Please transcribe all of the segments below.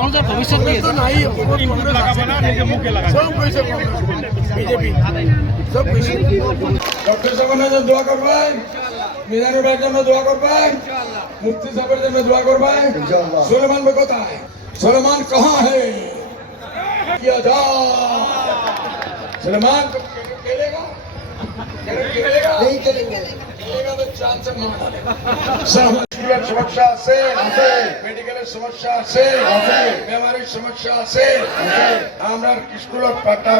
কংগ্রেসের ভবিষ্যৎ কি তো নাই সব কইছে বিজেপি সব কইছে ডক্টর সাহেবের জন্য দোয়া করবেন, মিজানুর ভাইয়ের জন্য দোয়া করবেন, মুফতি সাহেবের জন্য দোয়া করবেন। সুলেমান ভাই কোথায়? সুলেমান कहां है? किया जा सुलेमान तो खेलेगा नहीं खेलेगा तो चांद से मार डालेगा। সমস্যা আছে, মেডিকেলের সমস্যা আছে, বেমারির সমস্যা আছে, আমরা স্কুলত পাঠা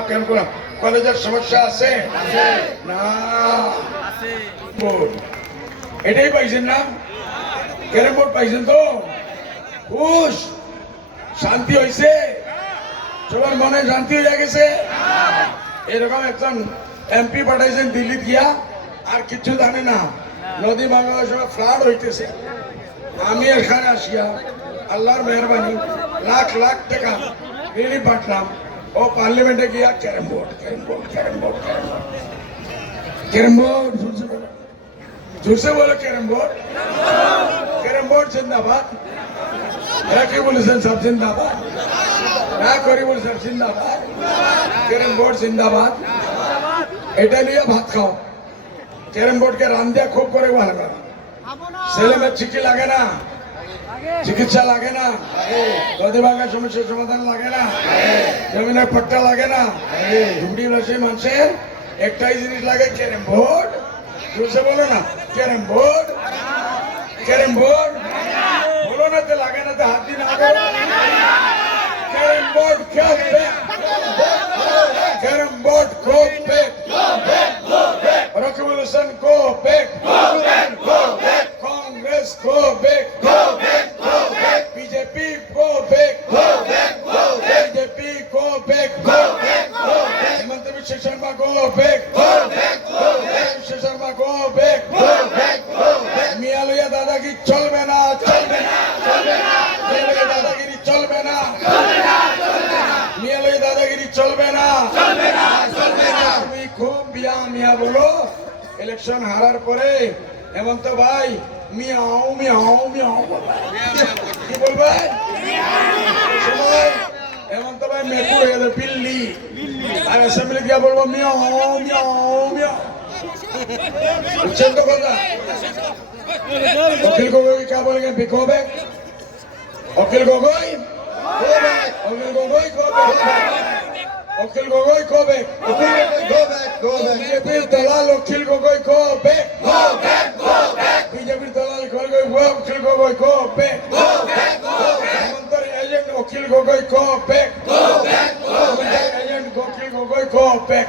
কলেজের সমস্যা আছে না, এটাই পাইছেন না? ক্যারাম বোর্ড পাইছেন তো? খুশ শান্তি হয়েছে, সবার মনে শান্তি হয়ে গেছে। এরকম একজন এমপি পাঠাইছেন দিল্লি গিয়া, আর কিছু জানে না, নদী ভাঙার সময় ফ্লাড হইতেছে। আমি এখানে আসিয়া আল্লাহর মেহরবানি লাখ লাখ টাকা রিলিফ পাঠলাম। ও পার্লামেন্টে গিয়া carrom board carrom board carrom board carrom board carrom board জোরসে বলো ক্যারাম বোর্ড ক্যারাম বোর্ড জিন্দাবাদ। কি বলেছেন সব জিন্দাবাদ, না করি বলেছেন জিন্দাবাদ, ক্যারাম বোর্ড জিন্দাবাদ। এটা নিয়ে ভাত খাও, ক্যারাম বোর্ডকে রান দিয়া খুব করে ভালো করা। ছেলে মেয়ে চিঠি লাগে না, চিকিৎসা লাগে না, নদী ভাঙার সমস্যার সমাধান লাগে না, জমিনের পট্টা লাগে না, ঝুঁকি বসে মানুষের একটাই জিনিস লাগে ক্যারাম বোর্ড। জোরসে বলো না ক্যারাম বোর্ড ক্যারাম বোর্ড বলো না, তো লাগে না তো হাত দিন ক্যারাম বোর্ড খেলবে, ক্যারাম বোর্ড খেলবে, Revolution go back, Congress go back, BJP go back, BJP go back, Hemant Biswa Sharma go back, Biswa Sharma go back, মিয়া লইয়া দাদাগিরি চলবে না, চলবে না, চলবে না, মিয়া লইয়া দাদাগিরি চলবে না, চলবে না, চলবে না, মিয়া লইয়া দাদাগিরি চলবে না, চলবে না, চলবে না। তুমি খুব মিয়া বলো। ইলেকশন হারার পরে হেমন্ত ভাই মিয়াও মিয়াও মিয়াও কি বলবে? হেমন্ত ভাই মেকু হয়ে যাবে বিল্লি, আর অ্যাসেম্বলি গিয়া বলবো মিয়াও মিয়াও মিয়াও। বুঝছেন তো কথা? অখিল গগৈ কে বলেন বিকোবে, অখিল গগৈ অখিল গগৈ অখিল গগৈ কবে? বিজেপির দলাল অখিল গগৈ কবে? বিজেপির দলাল অখিল গগৈ কবে? হেমন্তের এজেন্ট অখিল গগৈ কবে? এজেন্ট অখিল গগৈ কবে?